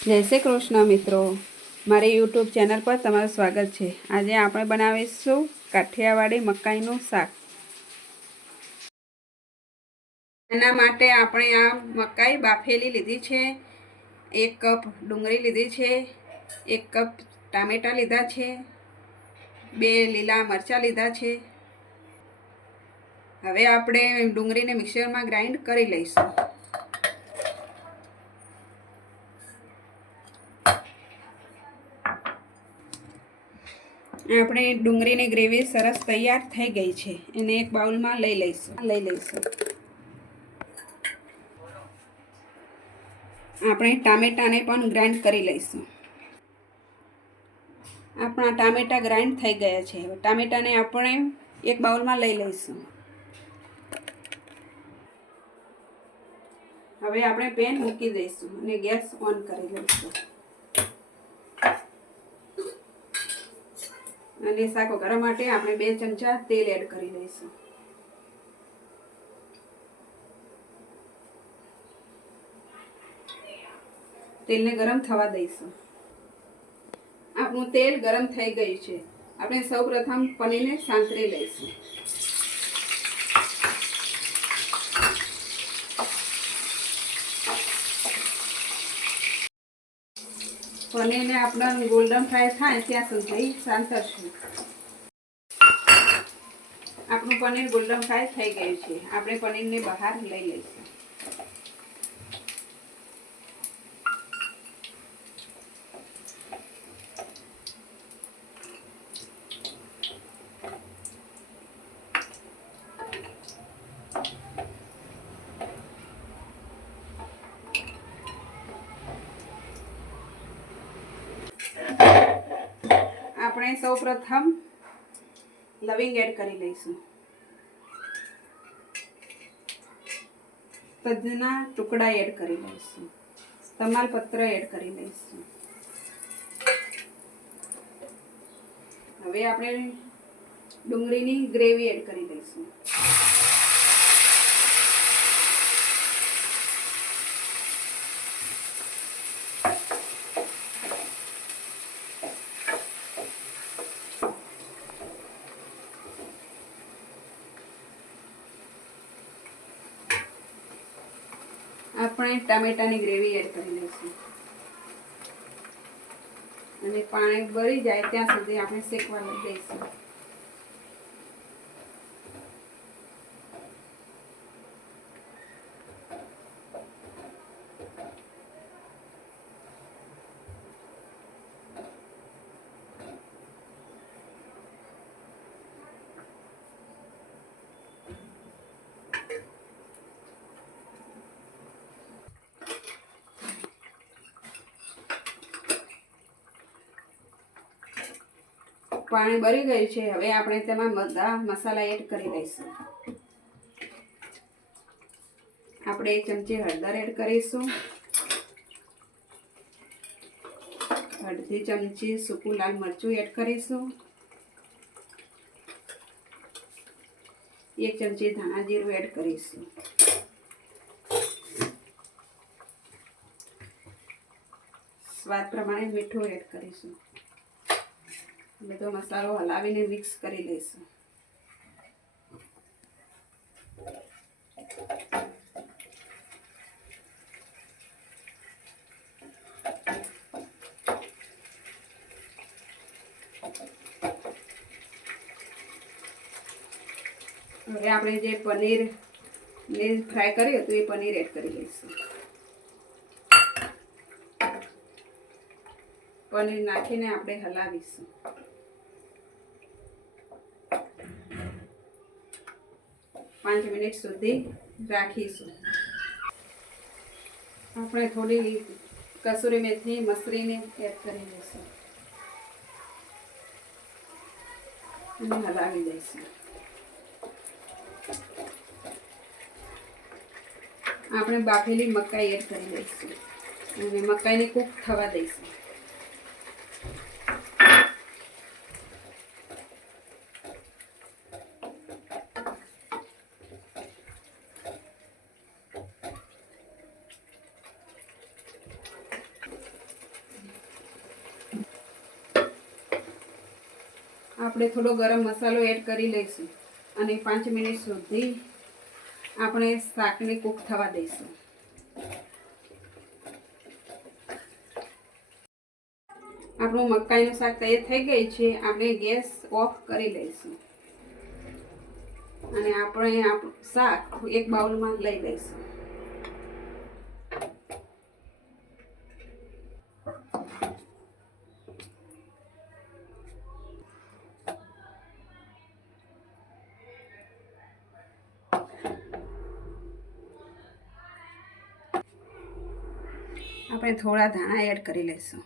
જય શ્રી કૃષ્ણ મિત્રો, મારી યુટ્યુબ ચેનલ પર તમારું સ્વાગત છે। આજે આપણે બનાવીશું કાઠિયાવાડી મકાઈનું શાક। એના માટે આપણે આ મકાઈ બાફેલી લીધી છે, 1 કપ ડુંગળી લીધી છે, 1 કપ ટામેટા લીધા છે, 2 લીલા મરચાં લીધા છે। હવે આપણે ડુંગળીને મિક્સરમાં ગ્રાઇન્ડ કરી લઈશું। આપણે ડુંગળીની ગ્રેવી સરસ તૈયાર થઈ ગઈ છે, એને એક બાઉલમાં લઈ લઈશું। આપણે ટામેટાને પણ ગ્રાઇન્ડ કરી લઈશું। આપણા ટામેટા ગ્રાઇન્ડ થઈ ગયા છે। ટામેટાને આપણે એક બાઉલમાં લઈ લઈશું। હવે આપણે પેન મૂકી દઈશું અને ગેસ ઓન કરી લઈશું અને શાક વઘારવા માટે આપણે 2 ચમચા તેલ એડ કરી દઈશું। તેલને ગરમ થવા દઈશું। આપણું તેલ ગરમ થઈ ગયું છે। આપણે સૌપ્રથમ પનીરને સાંતળી લઈશું। પનીરને આપણા ગોલ્ડન ફ્રાય થાય ત્યાં સુધી સાંતળશું। આપણું પનીર ગોલ્ડન ફ્રાય થઈ ગયું છે। આપણે પનીરને બહાર લઈ લઈશું। આપણે સૌપ્રથમ લવિંગ એડ કરી લઈશું। તજના ટુકડા એડ કરી લઈશું। તમાલપત્ર એડ કરી લઈશું। હવે આપણે ડુંગળીની ગ્રેવી એડ કરી દઈશું। આપણે ટામેટાની ગ્રેવી એડ કરી લઈશું અને પાણી બળી જાય ત્યાં સુધી આપણે શેકવા દઈશું। પાણી બળી ગયું છે। હવે આપણે તેમાં બધા મસાલા એડ કરી દઈશું। આપણે 1 ચમચી હળદર એડ કરીશું, અડધી ચમચી સૂકું લાલ મરચું એડ કરીશું, 1 ચમચી ધાણા જીરું એડ કરીશું, સ્વાદ પ્રમાણે મીઠું એડ કરીશું। બધો મસાલો હલાવીને મિક્સ કરી લઈશું। હવે આપણે જે પનીરને ફ્રાય કર્યું હતું એ પનીર એડ કરી લઈશું। પનીર નાખીને આપણે હલાવીશું। પાંચ મિનિટ સુધી રાખીશું। આપણે થોડી કસૂરી મેથી મસરીને એડ કરી દઈશું અને હલાવી દઈશું। આપણે બાફેલી મકાઈ એડ કરી દઈશું અને મકાઈને કૂક થવા દઈશું। આપણે થોડો ગરમ મસાલો એડ કરી લઈશું અને 5 મિનિટ સુધી આપણે શાકને કૂક થવા દઈશું. આપણું મકાઈનું શાક તૈયાર થઈ ગઈ છે. આપણે ગેસ ઓફ કરી લઈશું અને આપણે આપણું શાક એક બાઉલમાં લઈ લઈશું. આપણે થોડા ધાણા એડ કરી લઈશું.